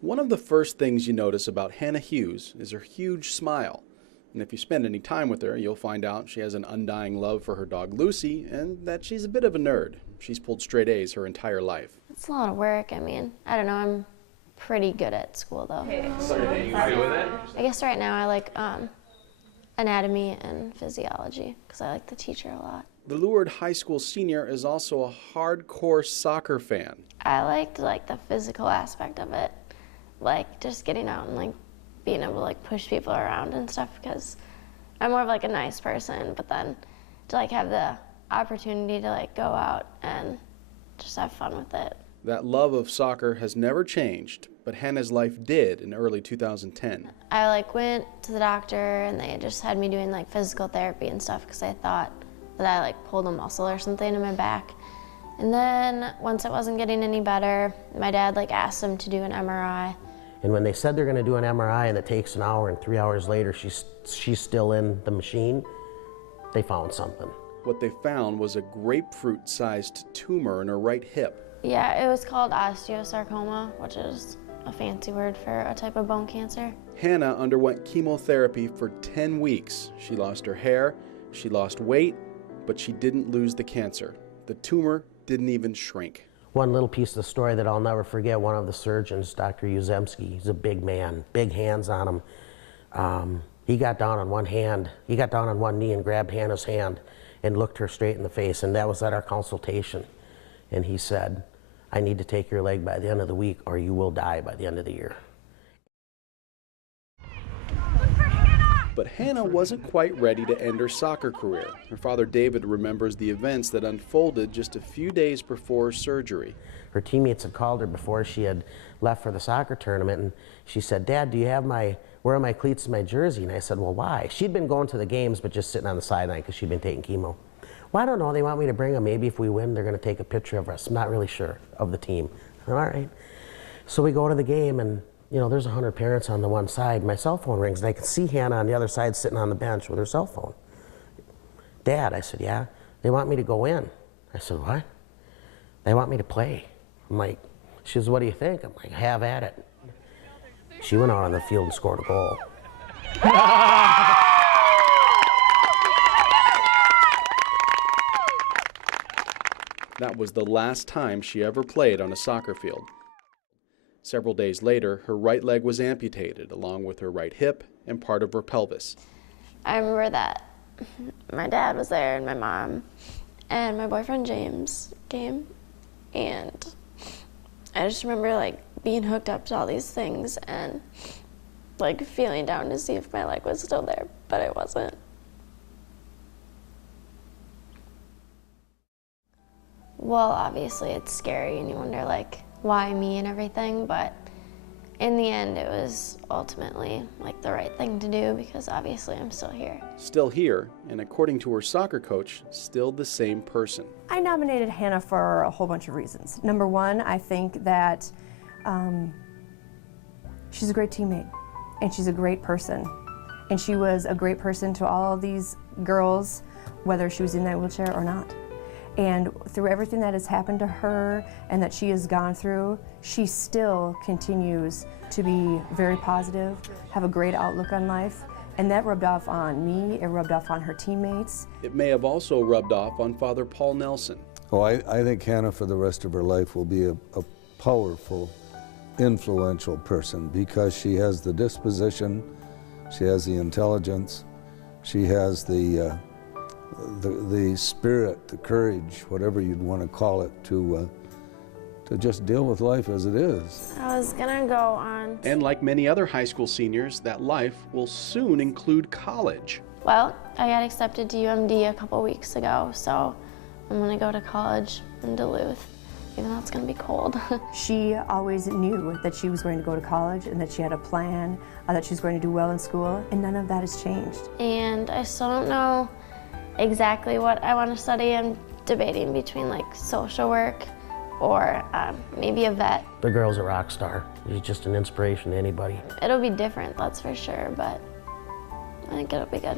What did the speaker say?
One of the first things you notice about Hanna Hughes is her huge smile. And if you spend any time with her, you'll find out she has an undying love for her dog Lucy and that she's a bit of a nerd. She's pulled straight A's her entire life. It's a lot of work. I mean, I don't know, I'm pretty good at school though. So are you happy with it? I guess right now I like anatomy and physiology because I like the teacher a lot. The Lourdes High School senior is also a hardcore soccer fan. I liked the physical aspect of it, like just getting out and like being able to like push people around and stuff because I'm more of like a nice person, but then to like have the opportunity to like go out and just have fun with it. That love of soccer has never changed, but Hannah's life did in early 2010. I like went to the doctor and they just had me doing like physical therapy and stuff because I thought that I like pulled a muscle or something in my back. And then once it wasn't getting any better, my dad like asked him to do an MRI. And when they said they're going to do an MRI and it takes an hour and 3 hours later she's still in the machine, they found something. What they found was a grapefruit-sized tumor in her right hip. Yeah, it was called osteosarcoma, which is a fancy word for a type of bone cancer. Hanna underwent chemotherapy for 10 weeks. She lost her hair, she lost weight, but she didn't lose the cancer. The tumor didn't even shrink. One little piece of the story that I'll never forget, one of the surgeons, Dr. Uzemski, he's a big man, big hands on him. He got down on one knee and grabbed Hannah's hand and looked her straight in the face, and that was at our consultation. And he said, I need to take your leg by the end of the week or you will die by the end of the year. But Hanna wasn't quite ready to end her soccer career. Her father David remembers the events that unfolded just a few days before surgery. Her teammates had called her before she had left for the soccer tournament, and she said, Dad, where are my cleats and my jersey? And I said, well, why? She'd been going to the games but just sitting on the sideline because she'd been taking chemo. Well, I don't know, they want me to bring them. Maybe if we win, they're going to take a picture of us. I'm not really sure of the team. All right. So we go to the game, and you know, there's 100 parents on the one side. My cell phone rings, and I can see Hanna on the other side sitting on the bench with her cell phone. Dad, I said, yeah, they want me to go in. I said, what? They want me to play. I'm like, she says, what do you think? I'm like, have at it. She went out on the field and scored a goal. That was the last time she ever played on a soccer field. Several days later, her right leg was amputated, along with her right hip and part of her pelvis. I remember that my dad was there and my mom and my boyfriend James came, and I just remember like being hooked up to all these things and like feeling down to see if my leg was still there, but it wasn't. Well, obviously it's scary and you wonder like why me and everything, but in the end it was ultimately like the right thing to do because obviously I'm still here. Still here, and according to her soccer coach, still the same person. I nominated Hanna for a whole bunch of reasons. Number one, I think that she's a great teammate and she's a great person. And she was a great person to all of these girls, whether she was in that wheelchair or not. And through everything that has happened to her and that she has gone through, she still continues to be very positive, have a great outlook on life, and that rubbed off on me, it rubbed off on her teammates. It may have also rubbed off on Father Paul Nelson. Oh, I think Hanna for the rest of her life will be a powerful, influential person because she has the disposition, she has the intelligence, she has the spirit, the courage, whatever you'd want to call it, to just deal with life as it is. I was gonna go on. And like many other high school seniors, that life will soon include college. Well, I got accepted to UMD a couple weeks ago, so I'm gonna go to college in Duluth, even though it's gonna be cold. She always knew that she was going to go to college and that she had a plan, that she was going to do well in school, and none of that has changed. And I still don't know exactly what I want to study. I'm debating between like social work or maybe a vet. The girl's a rock star. She's just an inspiration to anybody. It'll be different, that's for sure, but I think it'll be good.